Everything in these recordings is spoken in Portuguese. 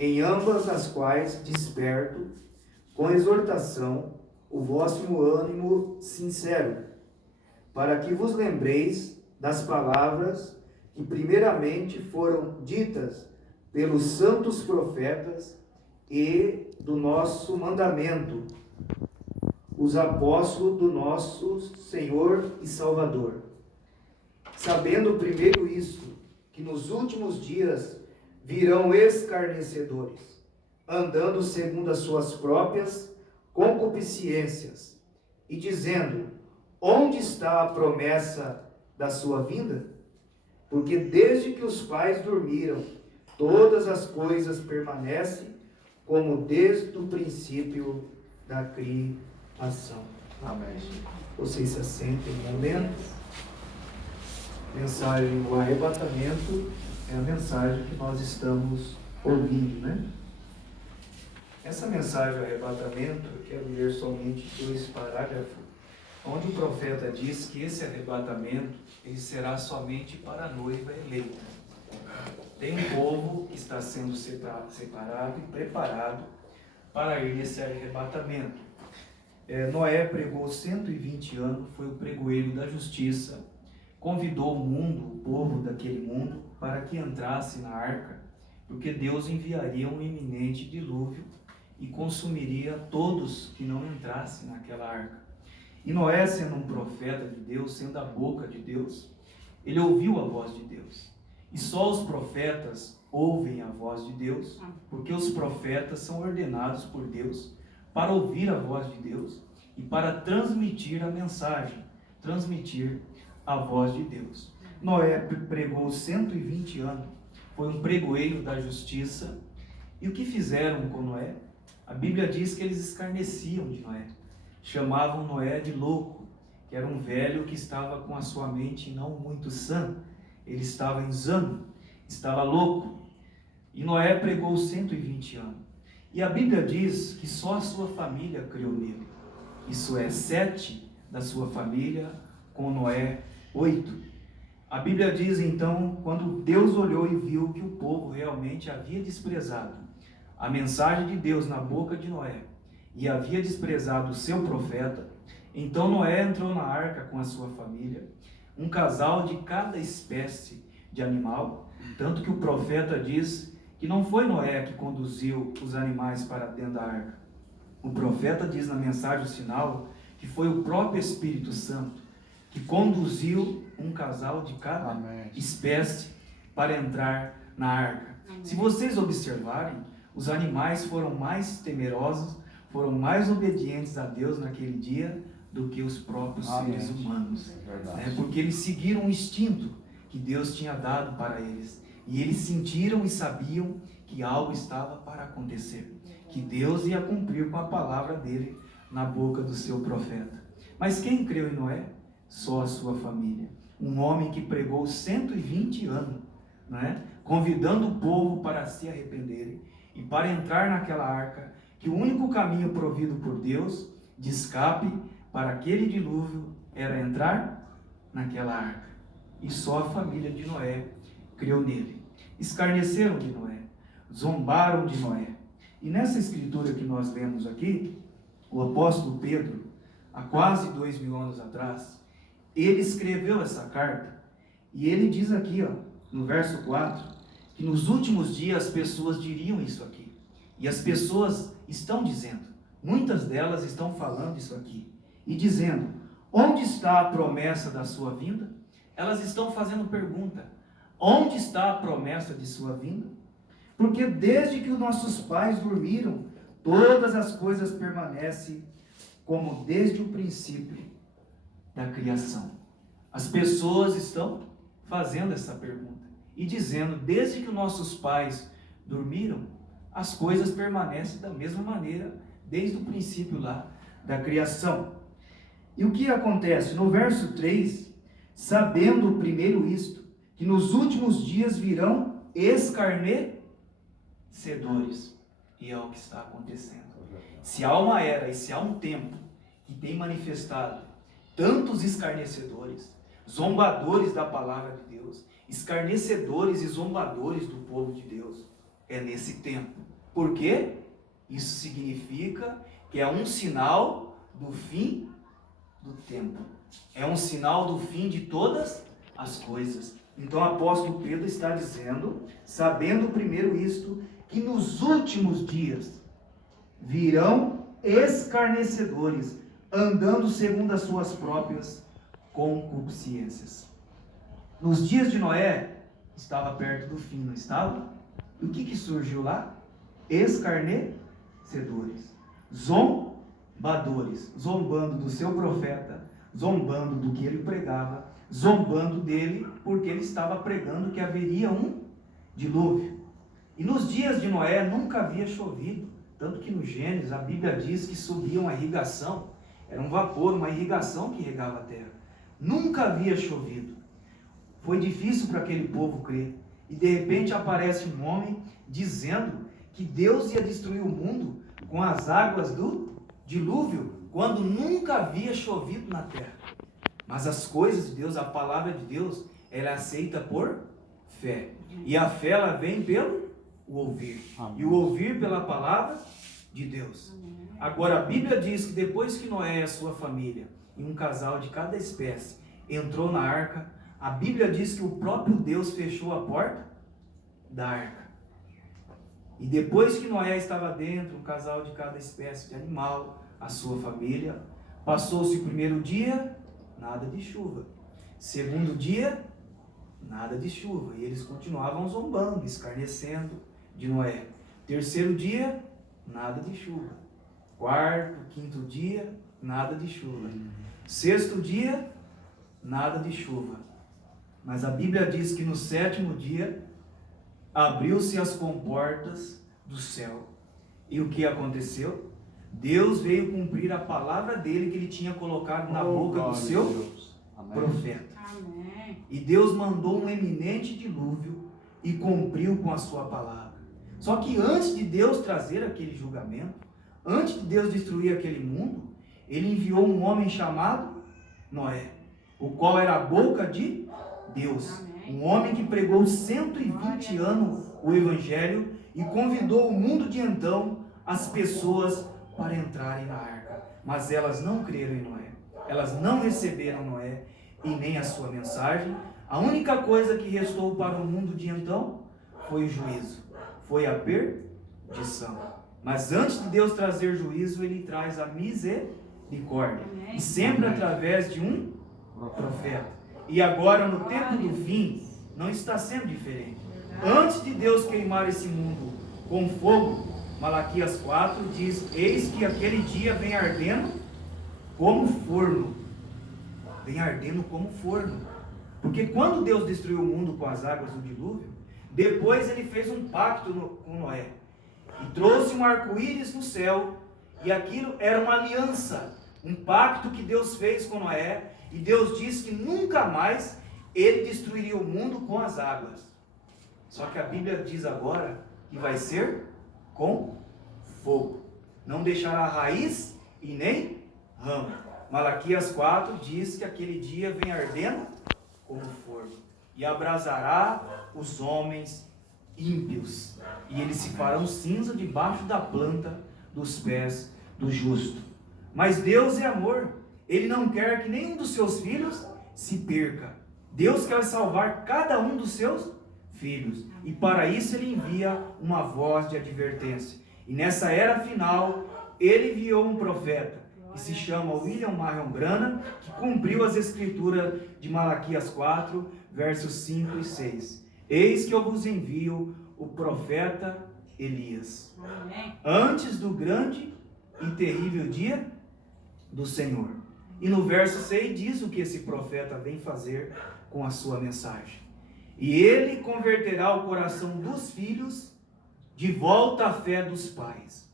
em ambas as quais desperto, com exortação, o vosso ânimo sincero, para que vos lembreis das palavras que primeiramente foram ditas pelos santos profetas e do nosso mandamento, os apóstolos do nosso Senhor e Salvador. Sabendo primeiro isto, que nos últimos dias virão escarnecedores, andando segundo as suas próprias concupiscências, e dizendo: onde está a promessa da sua vinda? Porque desde que os pais dormiram, todas as coisas permanecem como desde o princípio da criação. Amém. Vocês se assentem um momento. Mensagem do arrebatamento é a mensagem que nós estamos ouvindo, né? Essa mensagem do arrebatamento, eu quero ler somente 2 parágrafos, onde o profeta diz que esse arrebatamento ele será somente para a noiva eleita. Tem um povo que está sendo separado e preparado para ir nesse arrebatamento. Noé pregou 120 anos, foi o pregoeiro da justiça, convidou o mundo, o povo daquele mundo, para que entrasse na arca, porque Deus enviaria um iminente dilúvio e consumiria todos que não entrassem naquela arca. E Noé, sendo um profeta de Deus, sendo a boca de Deus, ele ouviu a voz de Deus. E só os profetas ouvem a voz de Deus, porque os profetas são ordenados por Deus para ouvir a voz de Deus e para transmitir a mensagem, transmitir a voz de Deus. Noé pregou 120 anos, foi um pregoeiro da justiça. E o que fizeram com Noé? A Bíblia diz que eles escarneciam de Noé, chamavam Noé de louco, que era um velho que estava com a sua mente não muito sã, ele estava insano, estava louco. E Noé pregou 120 anos. E a Bíblia diz que só a sua família creu nele. Isso é, 7 da sua família, com Noé 8. A Bíblia diz então, quando Deus olhou e viu que o povo realmente havia desprezado a mensagem de Deus na boca de Noé e havia desprezado o seu profeta, então Noé entrou na arca com a sua família, um casal de cada espécie de animal, tanto que o profeta diz que não foi Noé que conduziu os animais para dentro da arca. O profeta diz na mensagem final que foi o próprio Espírito Santo que conduziu um casal de cada espécie para entrar na arca. Se vocês observarem, os animais foram mais temerosos, foram mais obedientes a Deus naquele dia do que os próprios seres humanos. Porque eles seguiram o instinto que Deus tinha dado para eles. E eles sentiram e sabiam que algo estava para acontecer, que Deus ia cumprir com a palavra dele na boca do seu profeta. Mas quem creu em Noé? Só a sua família. Um homem que pregou 120 anos, convidando o povo para se arrependerem e para entrar naquela arca, que o único caminho provido por Deus de escape para aquele dilúvio era entrar naquela arca. E só a família de Noé creu nele. Escarneceram de Noé, zombaram de Noé. E nessa escritura que nós lemos aqui, o apóstolo Pedro, há quase 2000 anos atrás, ele escreveu essa carta, e ele diz aqui, no verso 4, que nos últimos dias as pessoas diriam isso aqui. E as pessoas estão dizendo, muitas delas estão falando isso aqui, e dizendo: onde está a promessa da sua vinda? Elas estão fazendo pergunta: onde está a promessa de sua vinda? Porque desde que os nossos pais dormiram, todas as coisas permanecem como desde o princípio da criação. As pessoas estão fazendo essa pergunta e dizendo: desde que os nossos pais dormiram, as coisas permanecem da mesma maneira desde o princípio lá da criação. E o que acontece? No verso 3, sabendo primeiro isto, que nos últimos dias virão escarnecedores. E é o que está acontecendo. Se há uma era e se há um tempo que tem manifestado tantos escarnecedores, zombadores da palavra de Deus, escarnecedores e zombadores do povo de Deus, é nesse tempo. Por quê? Isso significa que é um sinal do fim do tempo. É um sinal do fim de todas as coisas. Então o apóstolo Pedro está dizendo, sabendo primeiro isto, que nos últimos dias virão escarnecedores, andando segundo as suas próprias concupiscências. Nos dias de Noé, estava perto do fim, não estava? E o que surgiu lá? Escarnecedores, zombadores, zombando do seu profeta, zombando do que ele pregava, zombando dele, porque ele estava pregando que haveria um dilúvio. E nos dias de Noé nunca havia chovido, tanto que no Gênesis a Bíblia diz que subia uma irrigação, era um vapor, uma irrigação que regava a terra. Nunca havia chovido. Foi difícil para aquele povo crer. E de repente aparece um homem dizendo que Deus ia destruir o mundo com as águas do dilúvio, quando nunca havia chovido na terra. Mas as coisas de Deus, a palavra de Deus, ela é aceita por fé. E a fé, ela vem pelo ouvir. E o ouvir pela palavra de Deus. Agora, a Bíblia diz que depois que Noé e a sua família, e um casal de cada espécie, entrou na arca, a Bíblia diz que o próprio Deus fechou a porta da arca. E depois que Noé estava dentro, um casal de cada espécie de animal, a sua família, passou-se o primeiro dia, nada de chuva. Segundo dia, nada de chuva. E eles continuavam zombando, escarnecendo de Noé. Terceiro dia, nada de chuva. Quarto, quinto dia, nada de chuva. Sexto dia, nada de chuva. Mas a Bíblia diz que no sétimo dia, abriu-se as comportas do céu. E o que aconteceu? Deus veio cumprir a palavra dele que ele tinha colocado na boca do seu profeta. Amém. E Deus mandou um eminente dilúvio e cumpriu com a sua palavra. Só que antes de Deus trazer aquele julgamento, antes de Deus destruir aquele mundo, ele enviou um homem chamado Noé, o qual era a boca de Deus. Amém. Um homem que pregou 120 anos o evangelho e convidou o mundo de então, as pessoas, para entrarem na arca. Mas elas não creram em Noé. Elas não receberam Noé e nem a sua mensagem. A única coisa que restou para o mundo de então foi o juízo. Foi a perdição. Mas antes de Deus trazer juízo, ele traz a misericórdia. Amém. E sempre através de um profeta. E agora, no tempo do fim, não está sendo diferente. Antes de Deus queimar esse mundo com fogo, Malaquias 4 diz: eis que aquele dia vem ardendo como forno. Vem ardendo como forno. Porque quando Deus destruiu o mundo com as águas do dilúvio, depois ele fez um pacto com Noé. E trouxe um arco-íris no céu. E aquilo era uma aliança. Um pacto que Deus fez com Noé. E Deus disse que nunca mais ele destruiria o mundo com as águas. Só que a Bíblia diz agora que vai ser com fogo. Não deixará raiz e nem ramo. Malaquias 4 diz que aquele dia vem ardendo como forno. E abrasará os homens ímpios. E eles se farão cinza debaixo da planta dos pés do justo. Mas Deus é amor. Ele não quer que nenhum dos seus filhos se perca. Deus quer salvar cada um dos seus filhos. E para isso ele envia uma voz de advertência. E nessa era final, ele enviou um profeta, que se chama William Marion Branham, que cumpriu as escrituras de Malaquias 4, versos 5 e 6. Eis que eu vos envio o profeta Elias, antes do grande e terrível dia do Senhor. E no verso 6 diz o que esse profeta vem fazer com a sua mensagem. E ele converterá o coração dos filhos de volta à fé dos pais.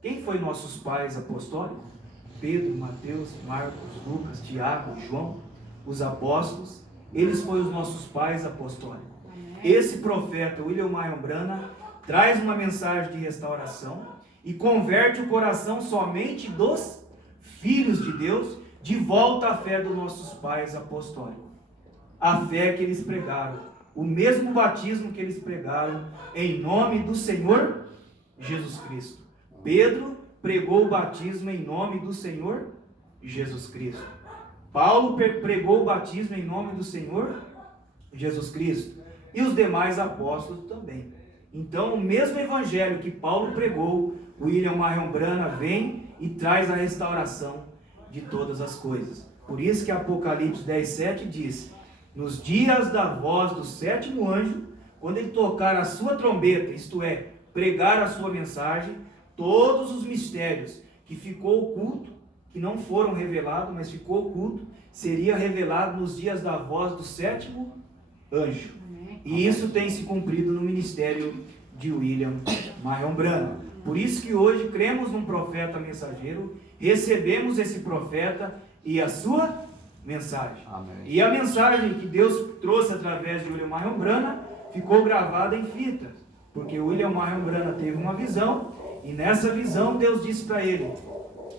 Quem foi nossos pais apostólicos? Pedro, Mateus, Marcos, Lucas, Tiago, João, os apóstolos. Eles foram os nossos pais apostólicos. Amém. Esse profeta, William Marion Branham, traz uma mensagem de restauração e converte o coração somente dos filhos de Deus de volta à fé dos nossos pais apostólicos. A fé que eles pregaram, o mesmo batismo que eles pregaram, em nome do Senhor Jesus Cristo. Pedro pregou o batismo em nome do Senhor Jesus Cristo. Paulo pregou o batismo em nome do Senhor Jesus Cristo. E os demais apóstolos também. Então, o mesmo evangelho que Paulo pregou, William Marion Branham vem e traz a restauração de todas as coisas. Por isso que Apocalipse 10:7 diz: nos dias da voz do sétimo anjo, quando ele tocar a sua trombeta, isto é, pregar a sua mensagem, todos os mistérios que ficou oculto, que não foram revelados, mas ficou oculto, seria revelado nos dias da voz do sétimo anjo. E isso tem se cumprido no ministério de William Marion Branham. Por isso que hoje cremos num profeta mensageiro, recebemos esse profeta e a sua mensagem. Amém. E a mensagem que Deus trouxe através de William Marion Branham ficou gravada em fitas, porque William Marion Branham teve uma visão, e nessa visão Deus disse para ele: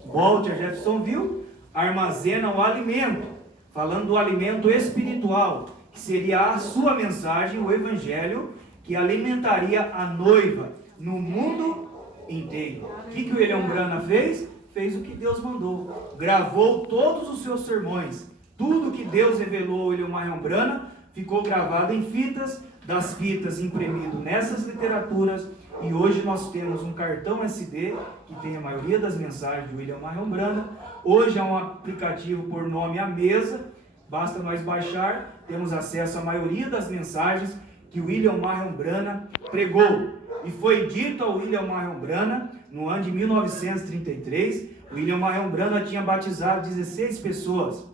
volte a Jeffersonville, armazena o alimento, falando do alimento espiritual, que seria a sua mensagem, o evangelho, que alimentaria a noiva no mundo inteiro. O que o William Branham fez? Fez o que Deus mandou, gravou todos os seus sermões, tudo que Deus revelou ao William Marion Branham ficou gravado em fitas, das fitas imprimido nessas literaturas, e hoje nós temos um cartão SD que tem a maioria das mensagens de William Marion Branham. Hoje há um aplicativo por nome A Mesa, basta nós baixar, temos acesso à maioria das mensagens que William Marion Branham pregou. E foi dito ao William Marion Branham, no ano de 1933, William Marion Branham tinha batizado 16 pessoas.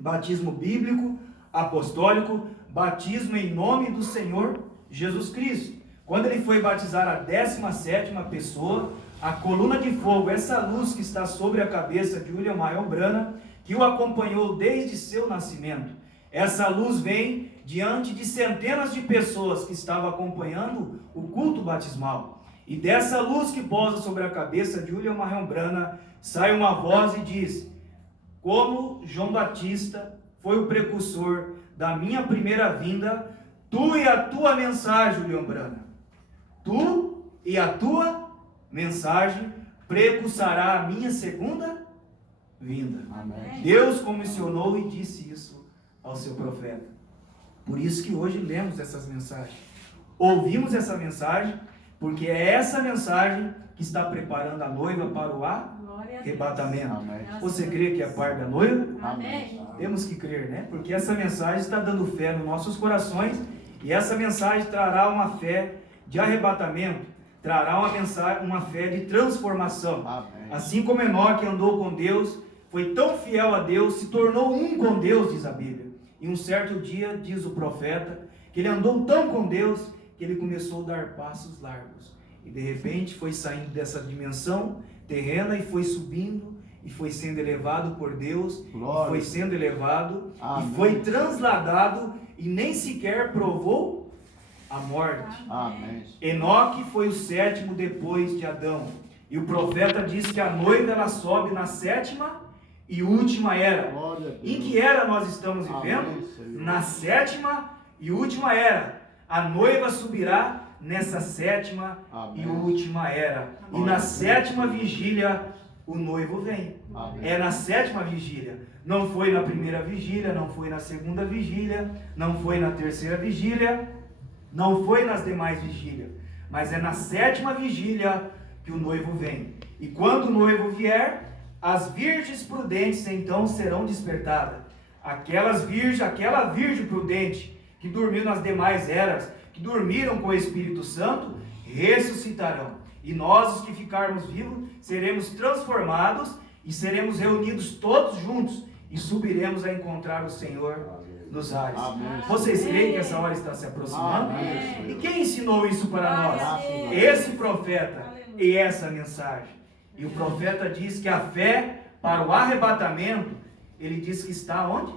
Batismo bíblico, apostólico, batismo em nome do Senhor Jesus Cristo. Quando ele foi batizar a 17ª pessoa, a coluna de fogo, essa luz que está sobre a cabeça de William Marion Branham, que o acompanhou desde seu nascimento, essa luz vem diante de centenas de pessoas que estavam acompanhando o culto batismal. E dessa luz que pousa sobre a cabeça de William Marion Branham, sai uma voz e diz: como João Batista foi o precursor da minha primeira vinda, tu e a tua mensagem, William Branham, tu e a tua mensagem precursará a minha segunda vinda. Amém. Deus comissionou e disse isso ao seu profeta. Por isso que hoje lemos essas mensagens, ouvimos essa mensagem, porque é essa mensagem que está preparando a noiva para o arrebatamento. Amém. Você crê que é parte da noiva? Amém. Temos que crer, né? Porque essa mensagem está dando fé nos nossos corações, e essa mensagem trará uma fé de arrebatamento, trará uma fé de transformação. Amém. Assim como Enoque andou com Deus, foi tão fiel a Deus, se tornou um com Deus, diz a Bíblia. E um certo dia, diz o profeta, que ele andou tão com Deus, que ele começou a dar passos largos. E de repente foi saindo dessa dimensão terrena e foi subindo, e foi sendo elevado por Deus, Glória. e foi sendo elevado, Amém. e foi transladado, e nem sequer provou a morte. Amém. Enoque foi o 7º depois de Adão. E o profeta diz que a noiva ela sobe na 7ª e última era. Glória a Deus. Em que era nós estamos vivendo? Amém, Senhor. Na 7ª e última era. A noiva subirá nessa 7ª e Amém. última era. E Amém. na 7ª vigília o noivo vem. Amém. É na 7ª vigília. Não foi na primeira vigília, não foi na segunda vigília, não foi na terceira vigília, não foi nas demais vigílias. Mas é na 7ª vigília que o noivo vem. E quando o noivo vier, as virgens prudentes então serão despertadas. Aquela virgem prudente que dormiu nas demais eras, que dormiram com o Espírito Santo, ressuscitarão. E nós, os que ficarmos vivos, seremos transformados e seremos reunidos todos juntos e subiremos a encontrar o Senhor nos ares. Amém. Vocês creem que essa hora está se aproximando? Amém. E quem ensinou isso para nós? Esse profeta e essa mensagem. E o profeta diz que a fé para o arrebatamento, ele diz que está onde?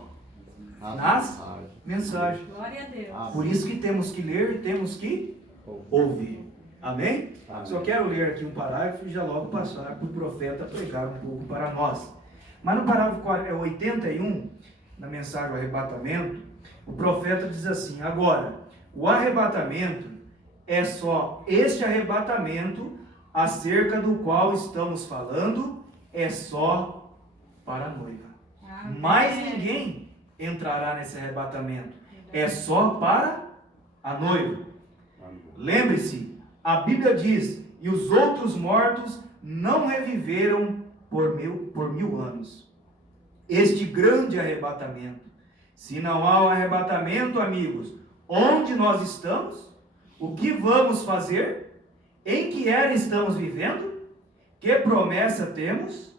Nas mensagens. Glória a Deus. Por isso que temos que ler e temos que ouvir. Amém? Amém. Só quero ler aqui um parágrafo e já logo passar para o profeta pregar um pouco para nós. Mas no parágrafo 81, na mensagem do arrebatamento, o profeta diz assim: agora, o arrebatamento é só este arrebatamento acerca do qual estamos falando é só para a noiva. Amém. Mais ninguém entrará nesse arrebatamento. É só para a noiva. Lembre-se, a Bíblia diz: e os outros mortos não reviveram por mil anos. Este grande arrebatamento. Se não há o arrebatamento, amigos, onde nós estamos? O que vamos fazer? Em que era estamos vivendo? Que promessa temos?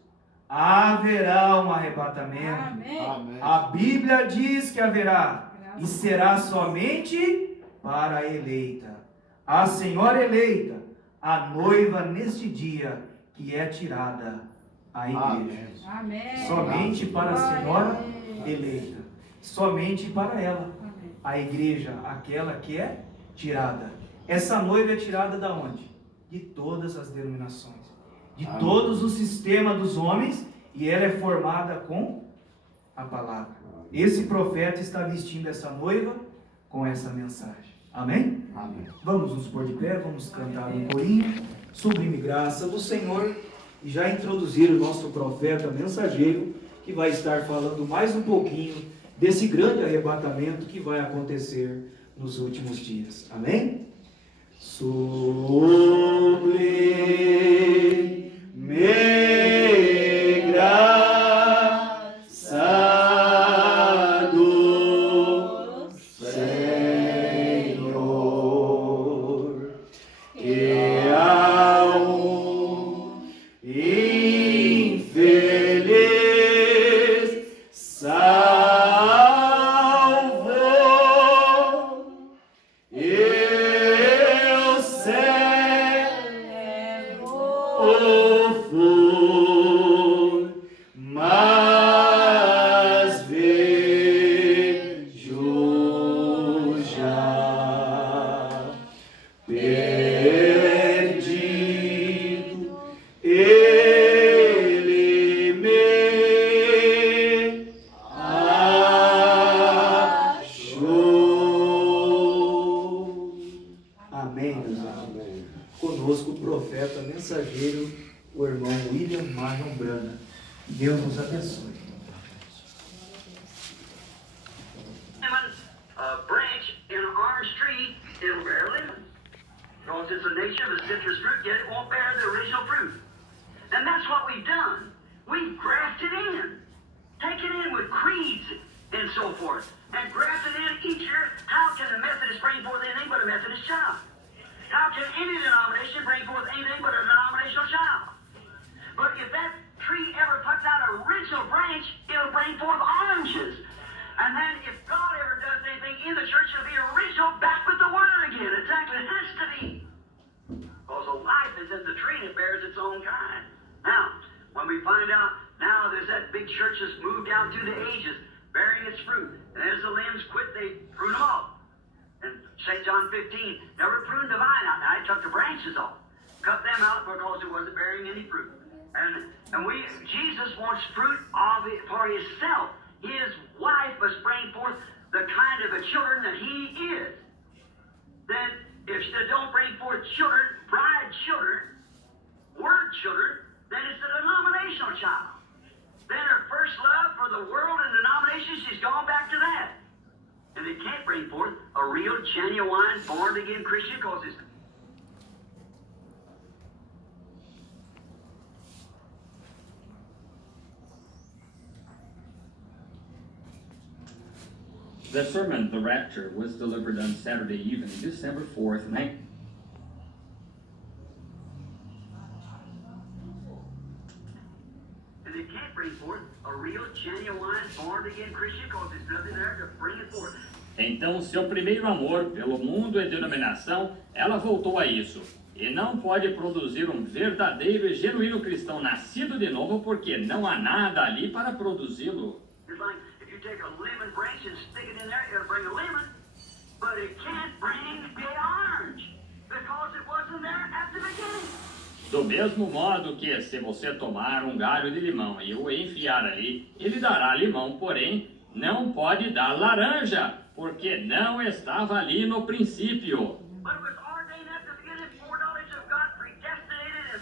Haverá um arrebatamento. Amém. A Bíblia diz que haverá, e será somente para a eleita. A senhora eleita, a noiva neste dia que é tirada à igreja. Amém. Somente para a senhora eleita. Somente para ela. Amém. A igreja, aquela que é tirada. Essa noiva é tirada da onde? De todas as denominações. De todos os sistemas dos homens. E ela é formada com a palavra. Esse profeta está vestindo essa noiva com essa mensagem. Amém? Amém. Vamos nos pôr de pé, vamos cantar um corinho. Sublime graça do Senhor. E já introduzir o nosso profeta mensageiro, que vai estar falando mais um pouquinho desse grande arrebatamento que vai acontecer nos últimos dias. Amém? Sublime graça do Senhor, que a um infeliz salvou. Eu cego fui, mas vejo já. Perdido, ele me achou. Amém, meus irmãos. Conosco o profeta mensageiro, o irmão William Marion Branham. Deus nos abençoe. A branch in an orange tree, it'll bear lemons. Because it's the nature of a citrus fruit, yet it won't bear the original fruit. And that's what we've done. We've grafted in, taken in with creeds and so forth, and grafted in each year. How can the Methodist bring forth anything but a Methodist child? How can any denomination bring forth anything but a denominational child? But if that tree ever puts out an original branch, it'll bring forth oranges. And then if God ever does anything in the church, it'll be original back with the Word again. Exactly, it has to be. Because the life is in the tree and it bears its own kind. Now, when we find out now there's that big church that's moved down through the ages, bearing its fruit. And as the limbs quit, they prune them off. And St. John 15, never pruned the vine out. Now he took the branches off. Cut them out because it wasn't bearing any fruit. And Jesus wants fruit of it for himself. His wife must bring forth the kind of a children that he is. Then if they don't bring forth children, bride children, word children, then it's a denominational child. Then her first love for the world and denominations, she's gone back to that. And they can't bring forth a real, genuine, born-again Christian because it's The sermon, The Rapture, was delivered on Saturday evening, December 4th, and they can't bring forth a real, genuine, born-again Christian because there's nothing there to bring it forth. Então, seu primeiro amor pelo mundo e denominação, ela voltou a isso. E não pode produzir um verdadeiro e genuíno cristão nascido de novo porque não há nada ali para produzi-lo. It's like if you take a lemon branch and stick it in there, it'll bring a lemon, but it can't bring the orange because it wasn't there at the beginning. Do mesmo modo que se você tomar um galho de limão e o enfiar ali, ele dará limão, porém não pode dar laranja, porque não estava ali no princípio. But it was ordained at the beginning, foreknowledge of God, predestinated and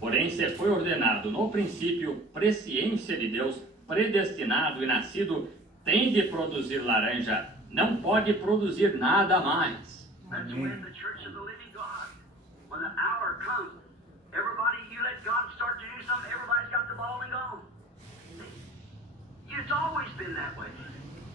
Porém, se foi ordenado no princípio, presciência de Deus, predestinado e nascido, tem de produzir laranja, não pode produzir nada mais. That's when the church of the living God, when the hour comes, everybody, you let God start to do something, everybody's got the ball and gone. It's always been that way.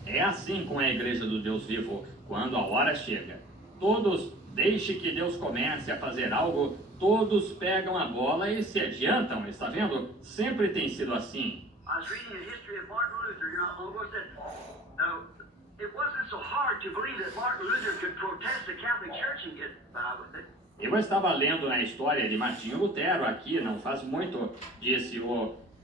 É assim com a igreja do Deus vivo, quando a hora chega. Todos, deixe que Deus comece a fazer algo, todos pegam a bola e se adiantam, está vendo? Sempre tem sido assim. I was reading the history of Martin Luther here not long ago. It said, it wasn't so hard to believe that Martin Luther could protest the Catholic Church and get by with it. Eu estava lendo na história de Martinho Lutero aqui, não faz muito, disse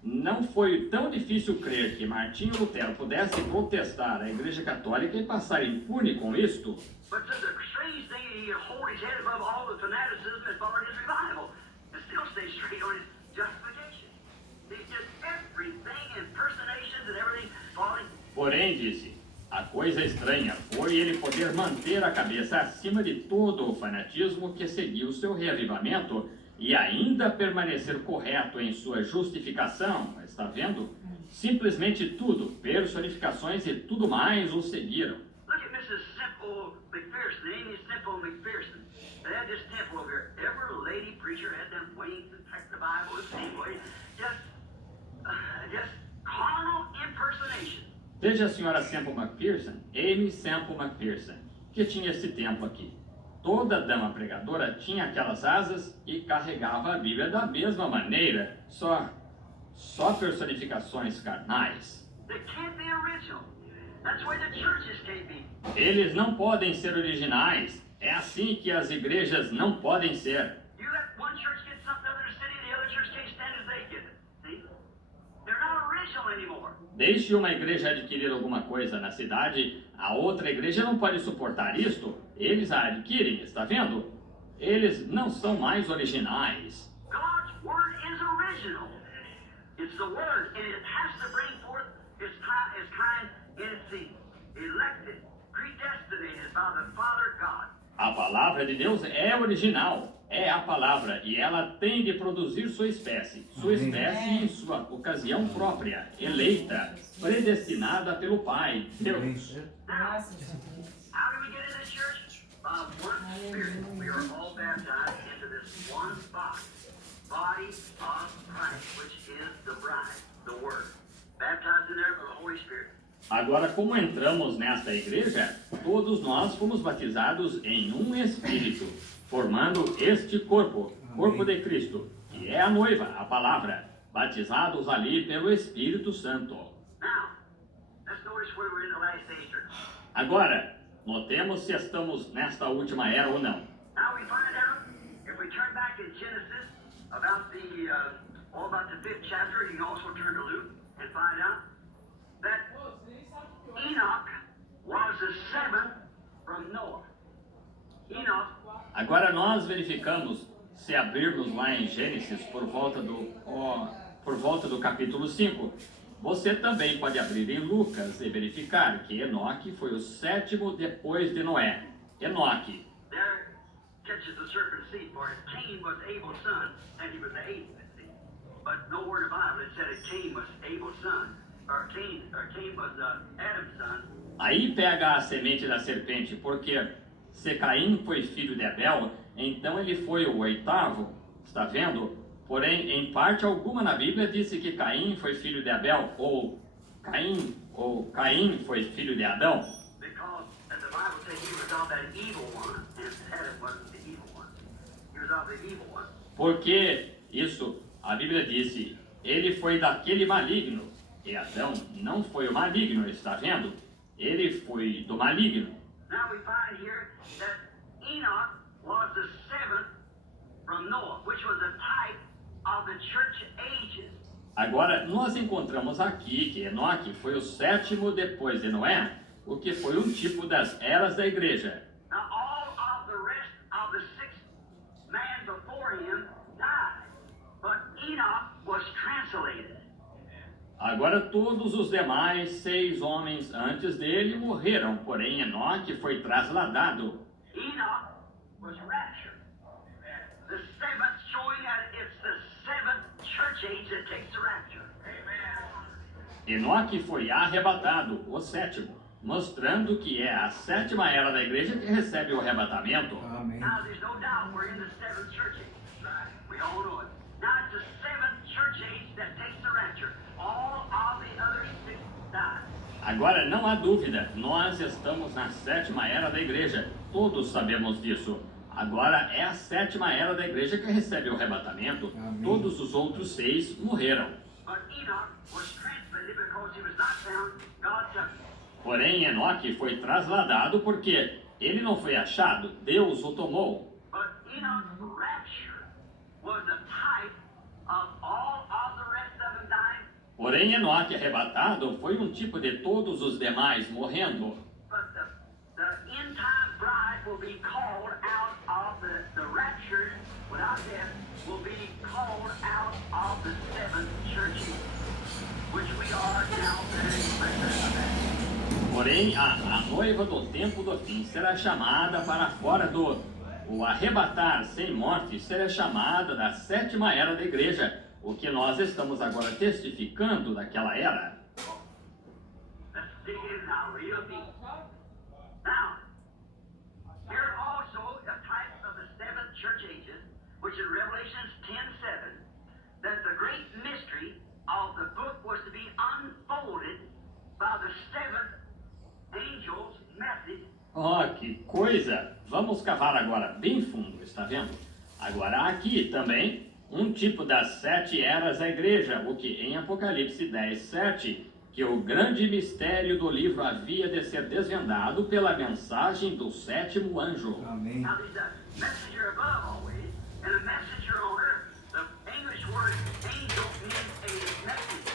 não foi tão difícil crer que Martinho Lutero pudesse protestar a Igreja Católica e passar impune com isto. But the strange thing, he could hold his head above all the fanaticism and follow his revival and still stay straight on his justification. He did everything, impersonations and everything, following. Porém, disse, a coisa estranha foi ele poder manter a cabeça acima de todo o fanatismo que seguiu seu reavivamento e ainda permanecer correto em sua justificação, está vendo? Simplesmente tudo, personificações e tudo mais o seguiram. Look at Mrs. Simple McPherson, Amy Simple McPherson. They had this temple over here. Every lady preacher had them wings and packed the Bible the same way. Just carnal impersonation. Veja a senhora Semple McPherson, Amy Semple McPherson, que tinha esse templo aqui. Toda dama pregadora tinha aquelas asas e carregava a Bíblia da mesma maneira, só personificações carnais. They can't be original. That's why the churches can't be. Eles não podem ser originais. É assim que as igrejas não podem ser. You let one church get something in the city, the other church can't stand as they get it. See? They're not original anymore. Deixe uma igreja adquirir alguma coisa na cidade, a outra igreja não pode suportar isto. Eles a adquirem, está vendo? Eles não são mais originais. God's word is original. It's the word, and it has to bring forth its kind in its seed. Elected, predestinated by the Father God. A palavra de Deus é original, é a palavra, e ela tem de produzir sua espécie em sua ocasião própria, eleita, predestinada pelo Pai, Deus. How do we get in this church? By one Spirit. We are all baptized into this one body of Christ, which is the bride, the Word. Baptized in there by the Holy Spirit. Agora, como entramos nesta igreja, todos nós fomos batizados em um Espírito, formando este corpo de Cristo, que é a noiva, a palavra, batizados ali pelo Espírito Santo. Now, let's notice where we're in the last days. Agora, notemos se estamos nesta última era ou não. Now we find out, if we turn back in Genesis, about the 5th chapter, you can also turn to Luke and find out that Enoch was the 7th from Noah. Enoch. Agora nós verificamos, se abrirmos lá em Gênesis por volta do capítulo 5, você também pode abrir em Lucas e verificar que Enoque foi o 7º depois de Noé. Enoque. There catches the serpent's seed, for Cain was Abel's son, and he was the 8th. But nowhere in the Bible it said that Cain was Abel's son, or Cain was Adam's son. Aí pega a semente da serpente, porque se Caim foi filho de Abel, então ele foi o 8º, está vendo? Porém, em parte alguma na Bíblia disse que Caim foi filho de Abel, ou Caim foi filho de Adão. Because as the Bible says, he was of that evil one, and Adam wasn't the evil one. He was of the evil one. Porque isso, a Bíblia disse, ele foi daquele maligno, e Adão não foi o maligno, está vendo? Ele foi do maligno. Now we find here that Enoch was the 7th from Noah, which was a type of the church ages. Agora, nós encontramos aqui que Enoque foi o 7º depois de Noé, o que foi um tipo das eras da igreja. Now all of the rest of the 6th man before him died, but Enoch was translated. Agora todos os demais 6 homens antes dele morreram, porém Enoque foi trasladado. Enoch was raptured. The 7th showing that it's the age that takes the rapture. Enoque foi arrebatado, o sétimo, mostrando que é a sétima era da igreja que recebe o arrebatamento. Amém. Now, there's no doubt we're in the seventh church age. We all know it. Now, it's the seventh church age that takes the rapture. All of the other six die. Agora não há dúvida, nós estamos na sétima era da igreja, todos sabemos disso. Agora é a sétima era da igreja que recebe o arrebatamento. Amém. Todos os outros 6 morreram. But Enoch was translated because he was not found. God took him. Porém, Enoque foi trasladado porque ele não foi achado, Deus o tomou. But Enoch's rapture was a type of all of the rest of them dying. Porém, Enoque arrebatado foi um tipo de todos os demais morrendo. But the end time bride will be called out of the raptured without death will be called out of the seventh church age, which we are now very much. Porém, a noiva do tempo do fim será chamada para fora do... O arrebatar sem morte será chamada da sétima era da igreja, o que nós estamos agora testificando daquela era. Let's dig in now real deep. Now, here also a type of the seven church ages, which in Revelation 10:7, that the great mystery of the book was to be unfolded by the seventh angel's message. Oh, que coisa! Vamos cavar agora bem fundo, está vendo? Agora aqui também um tipo das 7 eras da igreja, o que em Apocalipse 10:7, que o grande mistério do livro havia de ser desvendado pela mensagem do 7º anjo. Amém. Now there's a messenger above always, and a messenger on earth. The English word angel means a messenger.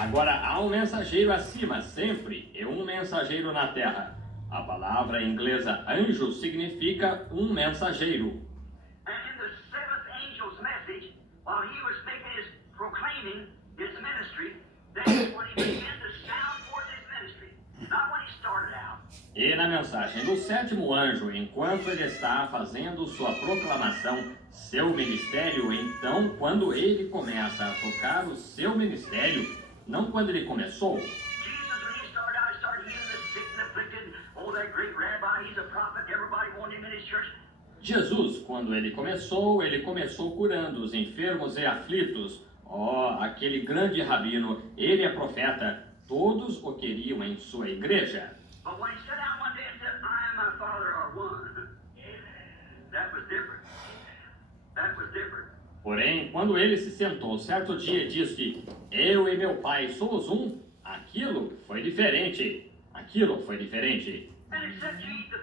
Agora há um mensageiro acima, sempre, e um mensageiro na terra. A palavra inglesa anjo significa um mensageiro. And in the seventh angel's message, while he was making his proclaiming his ministry, that's when he began to sound forth his ministry. Not when he started out. E na mensagem do 7º anjo, enquanto ele está fazendo sua proclamação, seu ministério, então, quando ele começa a tocar o seu ministério, não quando ele começou. Jesus, when he started out, he started healing the sick and afflicted. Oh, that great rabbi, he's a prophet. Everybody wanted him in his church. Jesus, quando ele começou curando os enfermos e aflitos. Oh, aquele grande rabino, ele é profeta. Todos o queriam em sua igreja. But when he sat down one day and said, I and my Father are one, that was different. That was different. Porém, quando ele se sentou certo dia e disse, eu e meu pai somos um, aquilo foi diferente. Aquilo foi diferente. And except you eat the